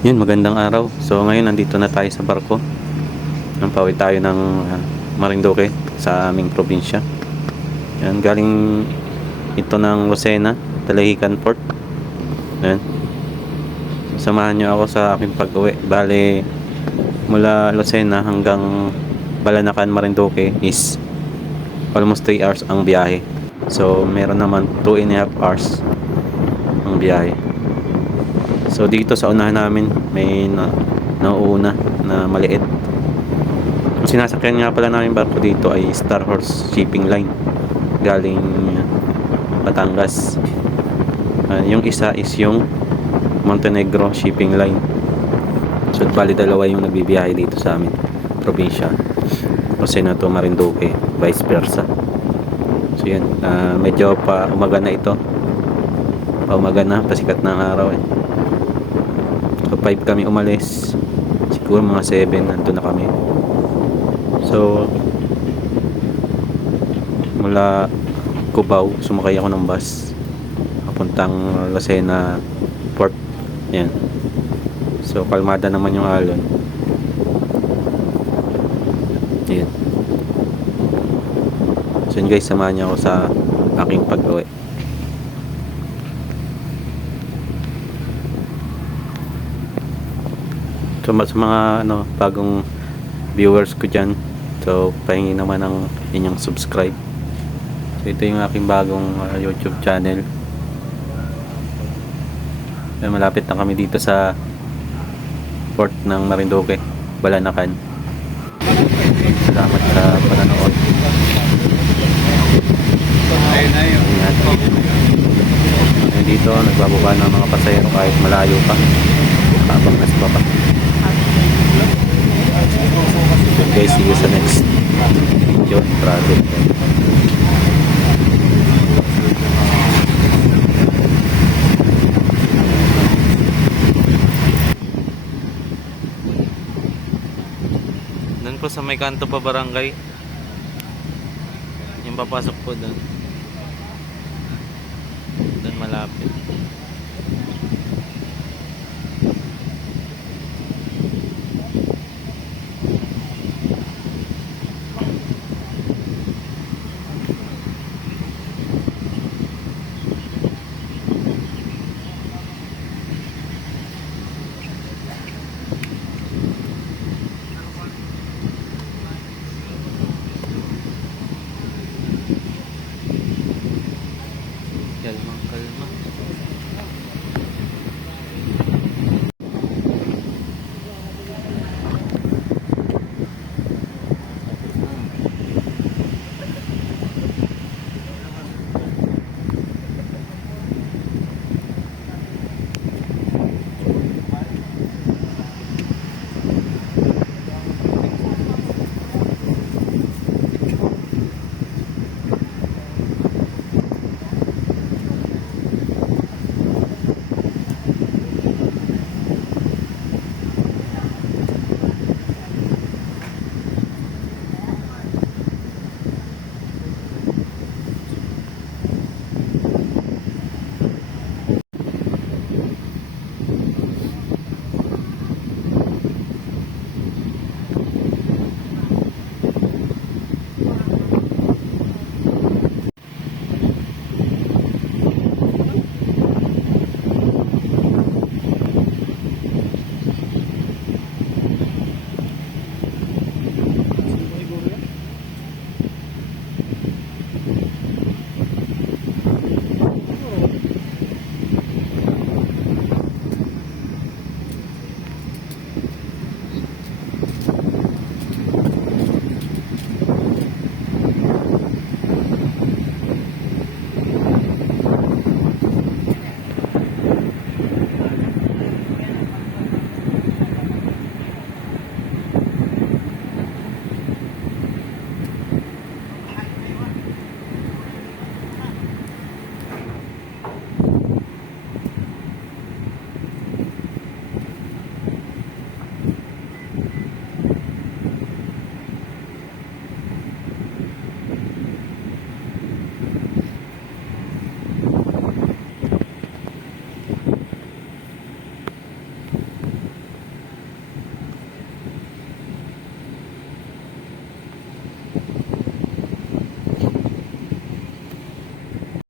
Yun, magandang araw. So ngayon nandito na tayo sa barko. Nampawi tayo ng ah, Marinduque sa aming probinsya. Yan, galing ito ng Lucena, Talahican Port. Yan. Samahan nyo ako sa aking pag-uwi. Bale, mula Lucena hanggang Balanacan, Marinduque is almost 3 hours ang biyahe. So, meron naman 2 and a half hours ang biyahe. So dito sa unahan namin may na, nauuna na maliit. Ang sinasakyan nga pala namin barko dito ay Star Horse Shipping Line galing Batangas. Ah, yung isa is yung Montenegro Shipping Line. So bali dalawa yung nagbibiyahe dito sa amin probinsya. Kasi na to Marinduque, vice versa. So yan, ah, medyo pa umaga na ito. Pa umaga na, pasikat na ang araw eh. So 5 kami umalis. Siguro mga 7 nandun na kami. So mula Cubao, sumakay ako ng bus papuntang Lucena Port. Yan. So kalmada naman yung alon. Yan. So yun guys, samahan niyo ako sa aking pag-uwi. So sa mga ano, bagong viewers ko dyan, so pahingi naman ng inyong subscribe. So ito yung aking bagong uh, YouTube channel. So, malapit na kami dito sa port ng Marinduque, Balanacan. Salamat sa panonood. Ayun na yun. Ingat. Ngayon dito, nagbababa ng mga pasahero kahit malayo pa. Habang nasa baba. So guys, see you sa next video travel. Doon po sa may kanto pa barangay. Yung papasok po doon. Doon malapit.